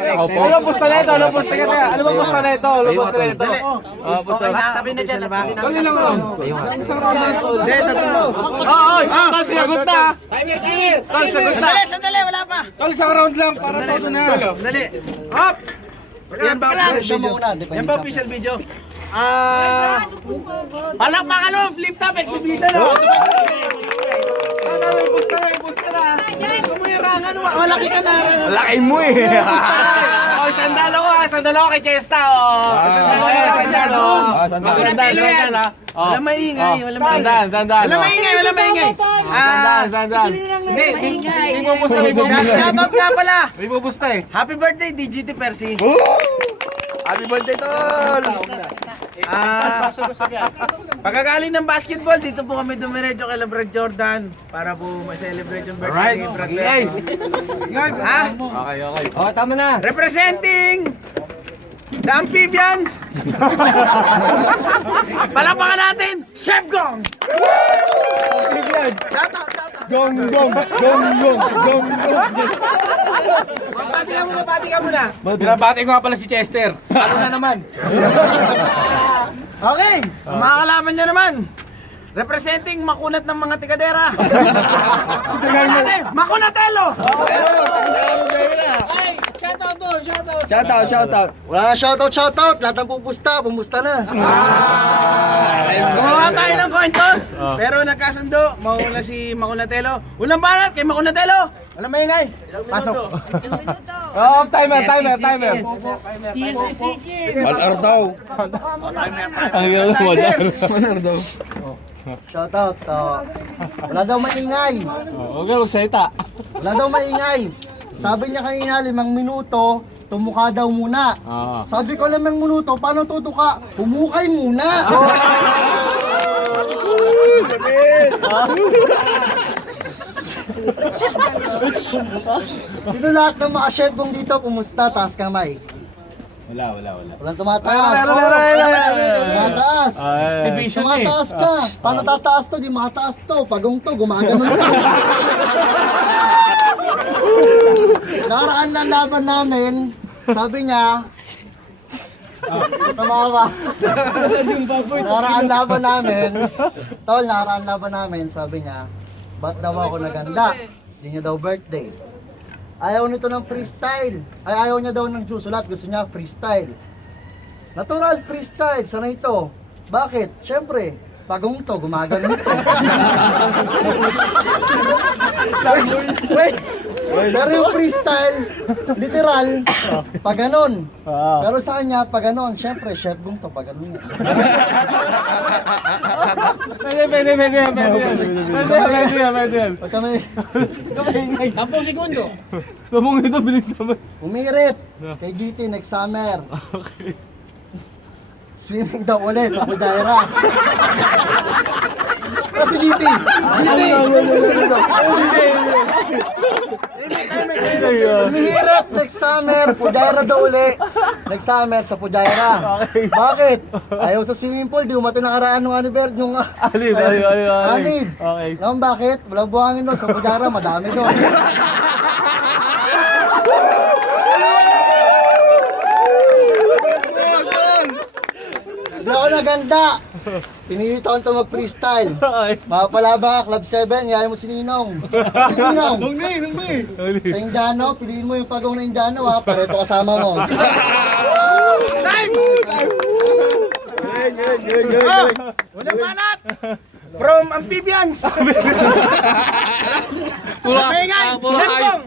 Ano pusta na ito? Ano pusta na ito? Ano ba pusta na ito? Ano pusta na ito? Pusta na. Tabi na dyan. Kali lang ako. Isang round lang. Hindi, tatlo. Tol, sagot na. Tol, sagot na. Sandali, wala pa. Tol, isang round lang para todo na. Dali. Hop! Yan ba official video? Yan ba official video? Palakpakan mo, flip top exhibition. Pusta na. Kumuhirangan mo, malaki ka na. Laki mo eh. Oh, sandalo ko ha. Sandalo ko kay Chesta. Sandalo. Sandalo. Wala maingay, wala maingay. Sandal. Wala maingay. Sandal. Hindi mo pusta. Shoutout nga pala. May pupusta eh. Happy birthday, DGT Percy. Happy birthday, Tol. Pagkagaling ng basketball, dito po kami dumiretso kay LeBron Jordan para po ma-celebrate yung birthday ni Brad Percy. Ha? Okay. Oh, tama na. Representing the Amphibians! Palakpakan natin, Chef Gong! Shoutout! Gong. Bati ka muna. Binabati ko nga pala si Chester. Ano na naman? Okay, mga kalaban nyo naman. Representing makunat ng mga tikadera. Makunatelo! Shoutout. Wala na shoutout. Lahat ng pupusta na. Gumawa tayo ng coin toss, pero nagkasundo, mawala si Makunatelo. Unang balat kay Makunatelo. Walang maingay. Pasok. Oh, timer. Malar daw. Ang hirap mo dyan. Shoutout. Wala daw maingay. Okay, magsalita. Wala daw maingay. Sabi niya kanina 5 minuto, tumuka daw muna. Sabi ko 5 minuto, paano tutuka? Humukay muna. Sino lahat ng mga chef kong dito, kumusta? Taas kamay. Wala. Walang tumataas. Tumataas. Si Vision eh. Tumataas ka. Paano tataas to? Di makataas to. Pagong to, gumagano to. Nakaraan na laban namin, sabi niya, tumawa. Nakaraan laban namin, sabi niya, ba't daw ako naganda? Hindi niya daw birthday. Ayaw nito ng freestyle. Ayaw niya daw ng susulat, gusto niya freestyle. Natural freestyle, sana ito. Bakit? Siyempre, pagong to, gumagano to. Pero yung freestyle, literal, pag ganon. Pero sa kanya, pag ganon, syempre, chef Gong to, pag ganon nga. Pwede. Pag kami, 10 segundo. Sabong ito, bilis naman. umirit kay GT next summer. Swimming daw ulit sa Pudaira. Kasi GT! Umihirap next summer, Pudaira daw uli. Next summer sa Pudaira. Bakit? Ayaw sa swimming pool, di umato nakaraan ng anniversary yung Alib. Okay. Alam bakit? Walang buhangin doon sa Pudaira, madami doon. Hindi ako naganda. Pinilit ako ito mag-freestyle. Mapalaba, Club 7, yaya mo si Ninong. Si Ninong. Sa Indiano, piliin mo yung pagong na Indiano ha, pareto kasama mo. Time! Unang balat! From Amphibians!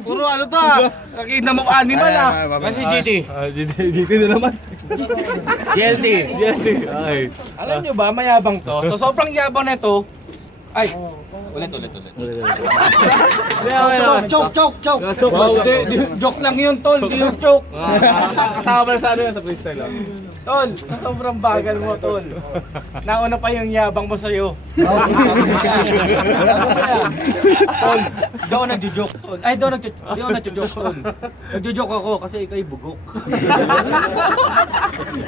Puro ano to ah. Nakita mo animal ah. Kasi GT. GT na naman. GLT. Okay. Alam nyo ba, mayabang to. So sobrang yabang na ito. Ay, ulit. Choke. Joke lang yun, tol. Di yung joke. Kasama na sa ano yun, sa freestyle lang. Tol, sa sobrang bagal mo, tol. Nauna pa yung yabang mo sa'yo. Tol, di ako nagjo-joke, tol. Ay, di ako nagjo-joke, tol. Nagjo-joke ako kasi ikaw ay bugok.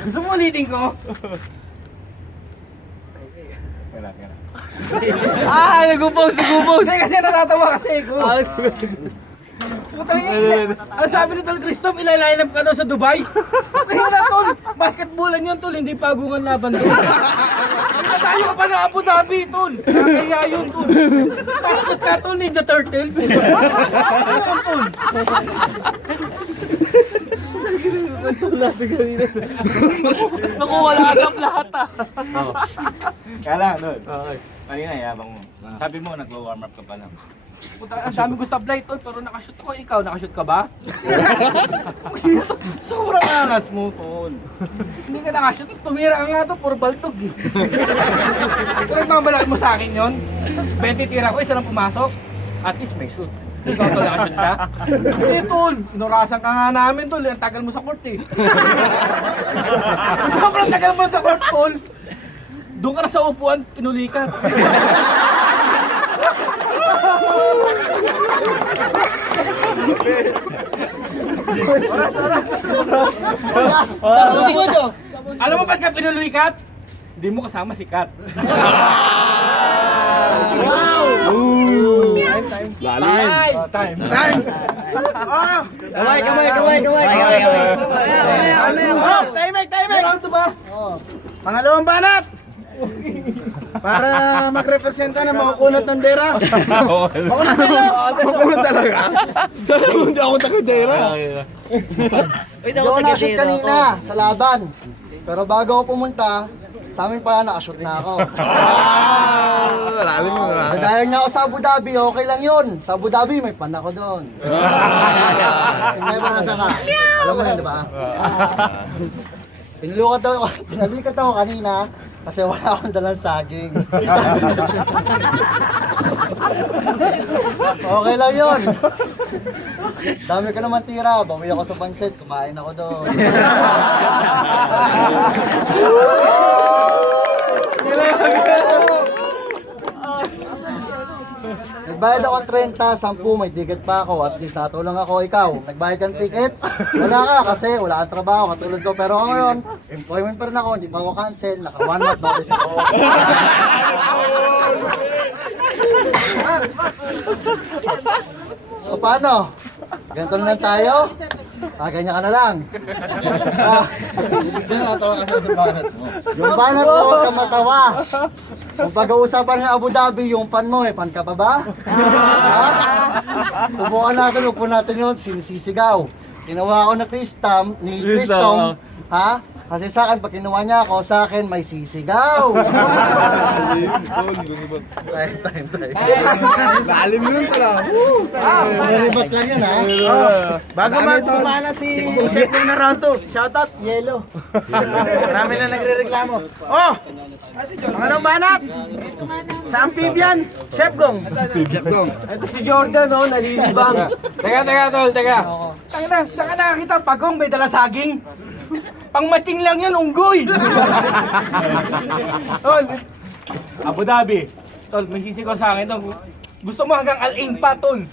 Gusto mo ulitin ko? Kaya. Nag-upose. Hindi kasi natatawa kasi ko. Putang ina. Ano sabi ni Tol Christoph, ilaline up ka daw sa Dubai? Kaya na Tol, basketballan yun Tol, hindi pagungan laban Tol. Tayo ka pa na Abu Dhabi Tol. Kaya yun Tol. Basket ka Tol, Ninja Turtles. Ano yan Tol? Nakuha lahat ah. Kaya lang Tol. Kanina yabang mo. Sabi mo nagwa-warm up ka pa lang. Puta, ang dami ko sablay Tol, pero nakashoot ako. Ikaw, nakashoot ka ba? Sobrang angas mo, Tol. Hindi ka nakashoot. Tumira ka nga to, puro baltog eh. Kung nagmamalaki mo sa akin yun, 20 tira ko, isa lang pumasok. At least may shoot. Ikaw, Tol, nakashoot ka? Hindi, Tol. Inurasan ka nga namin, Tol. Ang tagal mo sa court eh. Sobrang tagal mo sa court, Tol. Doon ka na sa upuan, pinuli ka. Oras! 10 segundo! Alam mo ba't ka pinulikat? Hindi mo kasama si Kat. Wow! Time! Time! Round 2 ba? Oh. Pangalawang banat! Para magrepresenta na makukunot ng dera. Makukunot talaga? Hindi ako taga-dera. Hindi ako nakashoot kanina sa laban. Pero bago ako pumunta, sa amin pala nakashoot na ako. Lalim mo na. Dahil nga ako sa Abu Dhabi, okay lang yun. Sa Abu Dhabi, may pan ako doon. Kasi ba nasa ka? Alam mo yun, di ba? Pinalikat ako kanina kasi wala akong dalang saging. Okay lang yun. Dami ka naman tira, bawi ako sa pansit, kumain ako doon. Nagbayad ako ng 30, 10, may ticket pa ako. At least natulong ako. Ikaw, nagbayad kang ticket? Wala ka kasi wala kang trabaho katulad ko. Pero ako ngayon, employment pa rin ako. Hindi pa ako cancel. Naka 1 month notice ako. So paano? Ganito na lang tayo? Ganyan ka na lang. Yung banat mo, huwag kang matawa. Kung pag-uusapan ng Abu Dhabi, yung fan mo, fan ka pa ba? Subukan natin, huwag po natin yun, sinisisigaw. Ginawa ko na ni Christom, ha? Kasi sa akin, pag kinuha niya ako, sa akin may sisigaw. Time. Lalim nun talaga. Naribat lang yun, ha? Bago magpumala si Chef Gong na round 2, shoutout, Yellow. Marami na nagre-reklamo. Oh! Anong banat? Sa Amphibians, Chef Gong. Ito si Jordan, oh, nalilibang. Teka, Tol, teka. Saan ka nakakita pagong may dala saging? Pangmating lang yan, unggoy! Tol, Abu Dhabi. Tol, may sisigaw sa akin, Tol. Gusto mo hanggang Al-Ain pa, Tol?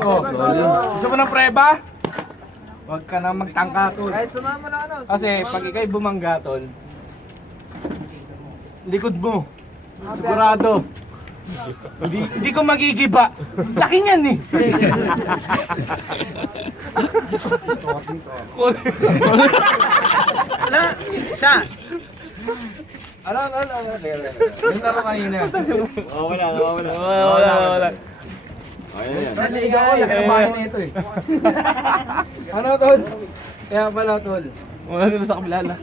Oh. Gusto mo ng preba? Huwag ka na magtangka, Tol. Kahit sumama na ano. Kasi pag ikay bumangga, Tol, likod mo. Sigurado. Hindi ko magigiba. Laki niyan eh. Ano? Isa. Ano? Yung laro kanina. Wala. Naligaw ko, laki ng bahay na ito eh. Ano, Tol? Kaya pala, Tol. Wala dito sa kabila na.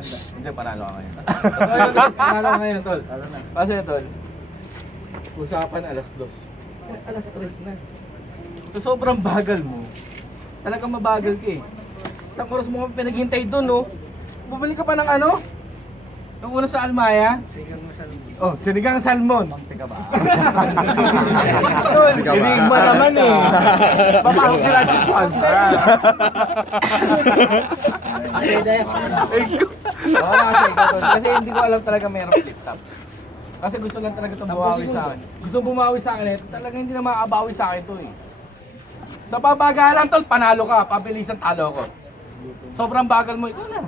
Hindi, panalo ka ngayon. Panalo ka ngayon, Tol. Kasi, Tol, usapan alas 2. Alas 3 na. So, sobrang bagal mo. Talagang mabagal ka eh. Isang oras mo pinaghintay doon, no? Bumili ka pa ng ano? Yung una sa Almaya? Oh, sinigang salmon. Teka ba? Tol, enigma naman eh. Baka ako sila this one. Kasi hindi ko alam talaga mayroong flip top. Kasi gusto lang talaga ito bumawi sa akin. Gusto bumawi sa akin eh. Talaga hindi na makakabawi sa akin ito eh. Sa babagalan, Tol, panalo ka. Pabilisan talo ko. Sobrang bagal mo. Ikaw na.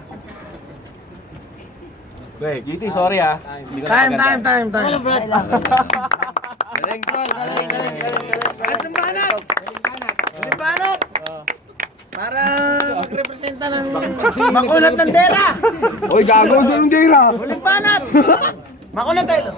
Okay, GT, sorry ah. Hindi ko Time. Ano, Brad? Galing, tol. Galing. Alas ng banat! Huling banat! Para magrepresenta ng makunat ng dera! Oy, gago doon yung dira. Huling banat! Makunat tayo!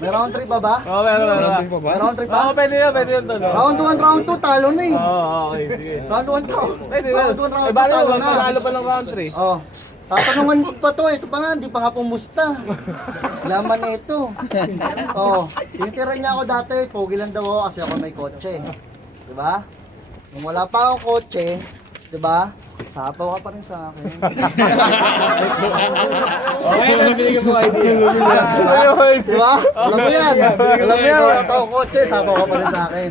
May round 3 pa ba? Oo, meron. May round 3 pa? Oo, pwede yun, tol. Round 1, round 2, talo na eh. Oo, okay, sige. Round 1 to. Pwede na. Round 1, round 2, Eh, bali talo mo, na. matalo pa ng round 3. Oh, tatanungan ko pa to, ito pa nga, hindi pa nga pumusta. Yaman na ito. Oh, tinitira niya ako dati, pogi lang daw ako kasi ako may kotse. Diba? Nung wala pa akong kotse, diba? Sapaw ka pa rin sa akin. Okay, binigyan mo idea. Diba? Alam mo yan. Alam mo yan, wala pa akong kotse, sapaw ka pa rin sa akin.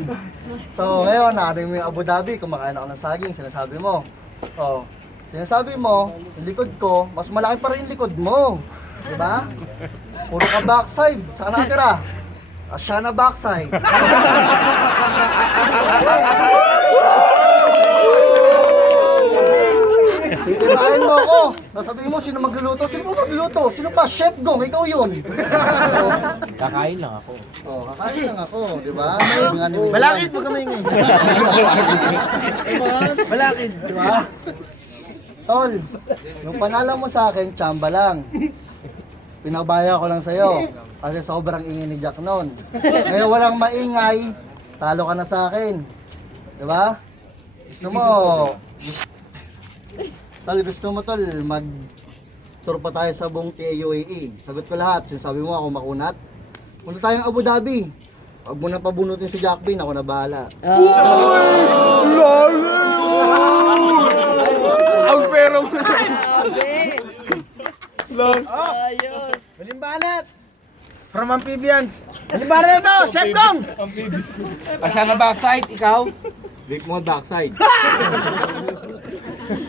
So, ngayon, nakating mo yung Abu Dhabi, kumakain ako ng saging, sinasabi mo. Oh, sinasabi mo, yung likod ko, mas malaki pa rin yung likod mo. Diba? Puro ka backside. Saan nakatira? Asiana backside. Titirahin mo ako. Nasabihin mo, sino magluluto? Sino magluluto? Sino pa? Chef Gong, ikaw yun. Kakain lang ako. Oh, kakain lang ako, di ba? Balakid mo kami ngayon. Balakid. Di ba? Tol, nung panalo mo sa akin, tsamba lang. Pinabaya ko lang sa'yo. Kasi sobrang ingay ni Jack noon. Ngayon walang maingay, talo ka na sa akin. Di ba? Gusto mo, gusto mo tol, mag-tour pa tayo sa buong TAUAE. Sagot ko lahat, sinasabi mo ako makunat. Punta tayong Abu Dhabi. Huwag mo na pabunutin si Jack Bean, ako na bahala. Ang pera mo. Huling banat! From Amphibians. Huling banat ito! Chef Gong! Asya na backside, ikaw? Big mo backside.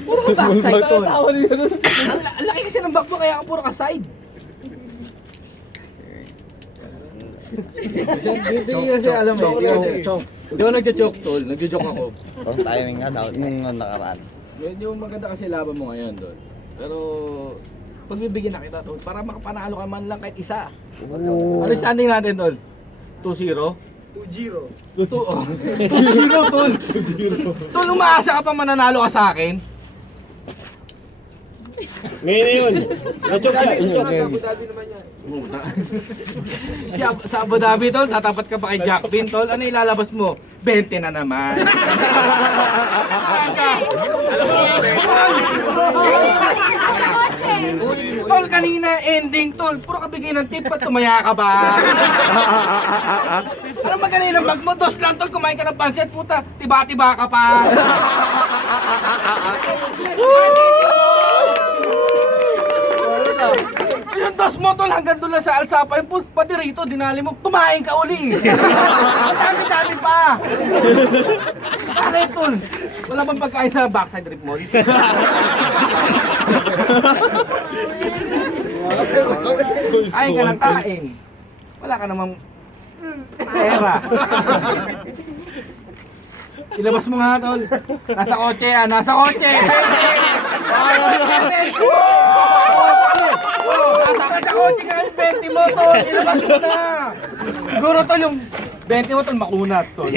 Puro ka backside, tol. Ang laki kasi ng back mo, kaya ka puro ka side. Dito kasi alam mo, hindi ako nagja-joke, tol. Nagja-joke ako. Ang timing nga daw nung nakaraan. Medyo maganda kasi laban mo ngayon, tol. Pero pagbibigyan na kita, tol, para makapanalo ka man lang kahit isa. Ano yung standing natin, tol? 2-0? 2-0, tol. Tol, umaasa ka pa mananalo ka sa akin? Ngayon na yun. Sa Abu Dhabi, tol, tatapat ka pa kay Jack Bean, tol. Ano ilalabas mo? 20 na naman. Tol, kanina ending, tol. Puro ka bigay ng tip, at tumaya ka ba? Ano magaling ng bag mo? Dos lang, tol. Kumain ka ng pansit, puta. Tiba-tiba ka pa. Yung dos mo, tol, hanggang doon lang sa alsapa. Yung pati rito, dinali mo, kumain ka uli eh. Ang dami-dami pa. Bakit, tol? Wala bang pagkain sa backside trip mall? Kain ka ng kain. Wala ka namang pera. Ilabas mo nga, tol. Nasa kotse, nasa kotse. Nasa kotse ka, 20 mo, tol. Ilabas mo na. Siguro, tol, yung 20 mo, tol, makunat, tol.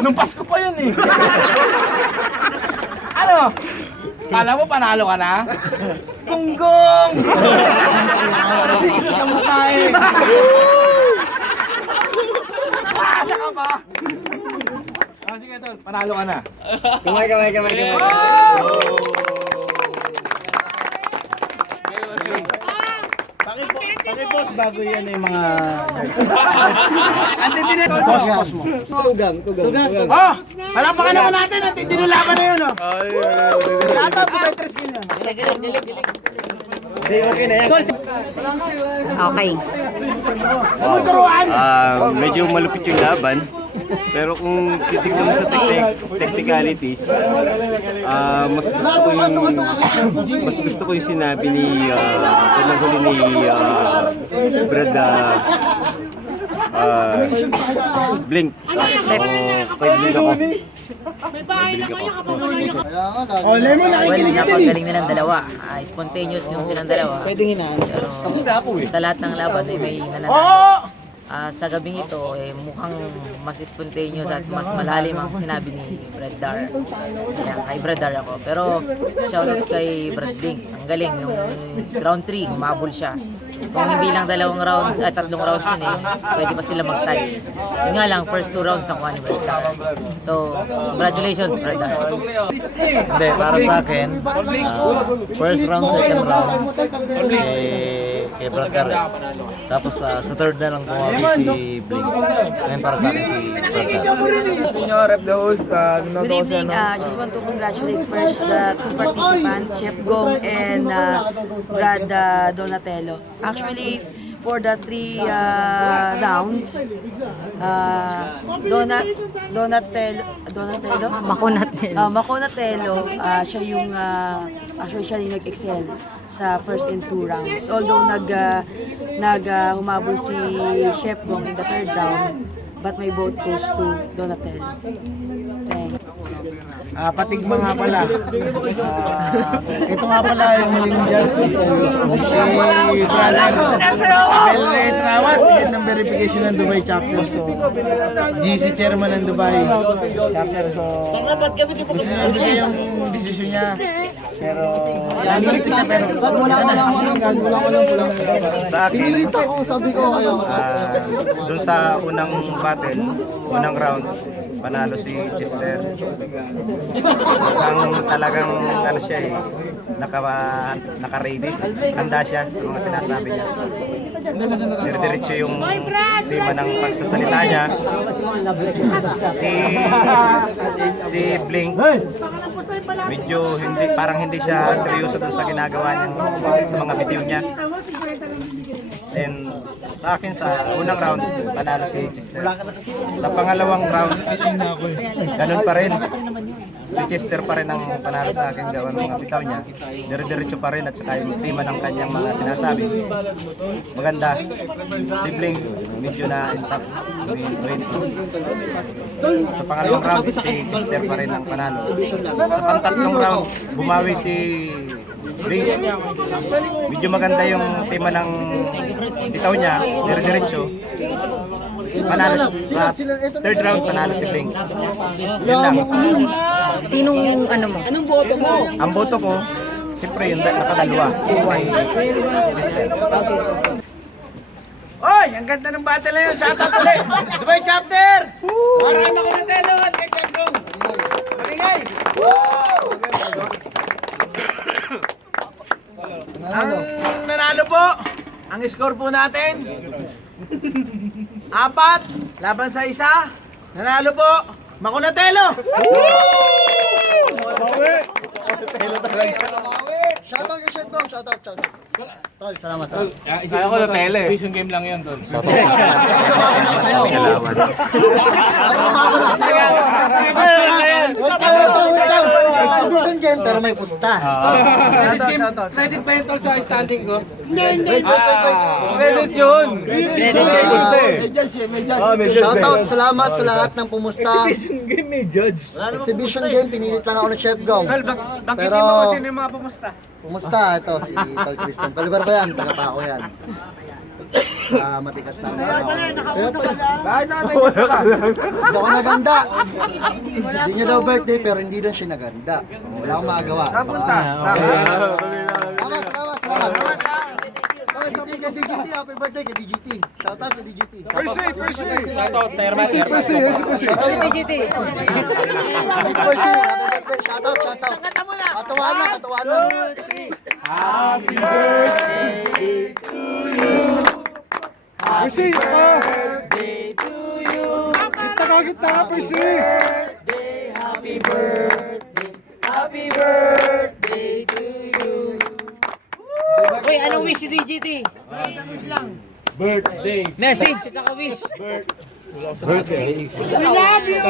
Nung Pasko pa yun, eh. Ano? Kala mo, panalo ka na? Gunggong! Sige ka mo kain. Pasa ka ba? Oh, sige, tol, panalo ka na. Kamay. Pakipost bago yan yung mga... Antindi na post mo. Kugang. Oh! Palapakan naman natin at hindi nilaban na yun, oh! Shoutout to my Tres Skill yan. Okay. Medyo malupit yung laban. Pero kung titignan mo sa technicalities, mas gusto ko yung sinabi ni pinahuli ni Brad Blink. Kay Blink ako. Kaya nga, lagi. Oh, Lemon, Well, napagaling nilang dalawa. Spontaneous yung silang dalawa. Pwedeng inaan. Pero sa lahat ng laban ay may nananalo. Oo! sa gabing ito, mukhang mas spontaneous at mas malalim ang sinabi ni Brad Dar. Kaya kay Brad Dar ako. Pero shoutout kay Brad Link. Ang galing, nung round 3, humabol siya. Kung hindi lang 2 rounds, ay 3 rounds yun pwede pa sila mag-tie. Yun nga lang, first 2 rounds nakuha ni Brad Dar. So, congratulations, Brad Dar. Hindi, para sa akin, first round, second round, kay Brad Dar. Tapos sa third na lang kumabi si Blink. Ngayon para sa akin si Brad Dar. Senyor, rep the host. Good evening. Just want to congratulate first the 2 participants, Chef Gong and Brad Donatello. Actually, for the 3 rounds, Maconatello, siya yung actually siya yung nag-excel sa first and 2 rounds. Although humabol si Chef Gong in the 3rd round, but my vote goes to Donatello. Thank you. Patigma nga pala. Ito nga pala yung huling judge. Si Brother Abel Reyes Rawat, head ng verification ng Dubai chapter. So, GC chairman ng Dubai chapter. So, gusto niya ibigay yung desisyon niya. Pero, nandito siya pero Wala. Sa akin, Pinilit ako, sabi ko kayo. Doon sa unang battle, unang round, panalo si Chester. Ang talagang ano siya naka-ready. Handa siya sa mga sinasabi niya. Diretso yung tema ng pagsasalita niya. Si Blink, medyo hindi siya seryoso doon sa ginagawa niya sa mga video niya. And sa akin sa unang round, panalo si Chester. Sa pangalawang round, ganun pa rin. Si Chester pa rin ang panalo sa akin gawa ng mga bitaw niya. Dire-diretso pa rin at saka yung tema ng kanyang mga sinasabi. Maganda. Si Blink, medyo na stop. Sa pangalawang round, si Chester pa rin ang panalo. Sa pantatlong round, bumawi si Blink. Medyo maganda yung tema ng bitaw niya, dire-diretso. Panalo sa third round, panalo si Blink. Yun lang. Sinong ano mo? Anong boto mo? Ang boto ko, siyempre yung nakadalawa. Kay Chester. Oy, ang ganda ng battle na yun. Shoutout ulit. Dubai chapter. Maraming Maconatello at kay Chef Gong. Maringay. Ang nanalo po, ang score po natin, 4 laban sa 1. Nanalo po, Maconatello. Shoutout kay Chef Gong, shoutout. Tol, salamat. Tol. Kaya ko na tele. Vision game lang yun, Tol. Exhibition game pero may pusta. Shoutout. Excited pa yun, Tol, sa standing ko? Hindi. Credit yun. May judge. Shoutout, salamat sa lahat ng pumusta. Exhibition game, pinilit lang ako ng Chef Gong. Pero, Sino yung mga pumusta? pumusta ito si Tol Christian. Kalugar ko yan, taga-Paco yan. Matikas na. Bakit nakatigas ka? Hindi ako naganda. Hindi niya daw birthday pero hindi din siya naganda. Wala akong magagawa. Kapunta. Salamat. Kay DGT, happy birthday kay DGT. Shout out kay DGT. Percy. Shoutout sa Herman. Percy. Shoutout kay DGT. Happy birthday. Shoutout. Katawanan. Happy birthday to you. Percy. Birthday to you. Kita ka, Percy. Happy birthday. Happy birthday to you. Uy, anong wish si DGT? Birthday. Message, saka wish. Birthday. We love you!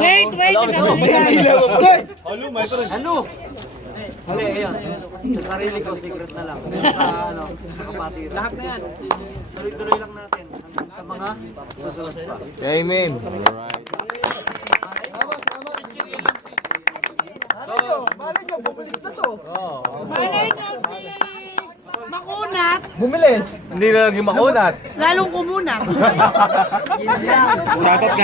Wait! Ano? Hali, ayan. Sa sarili ko, secret na lang. Sa kapatid. Lahat na yan. Tuloy-tuloy lang natin. Hanggang sa mga susunod pa. Amen. Malay nyo, bubilis na to. Malay nyo si Makunat. Bumilis. Hindi na naging makunat. Lalong kumunat. Shoutout nga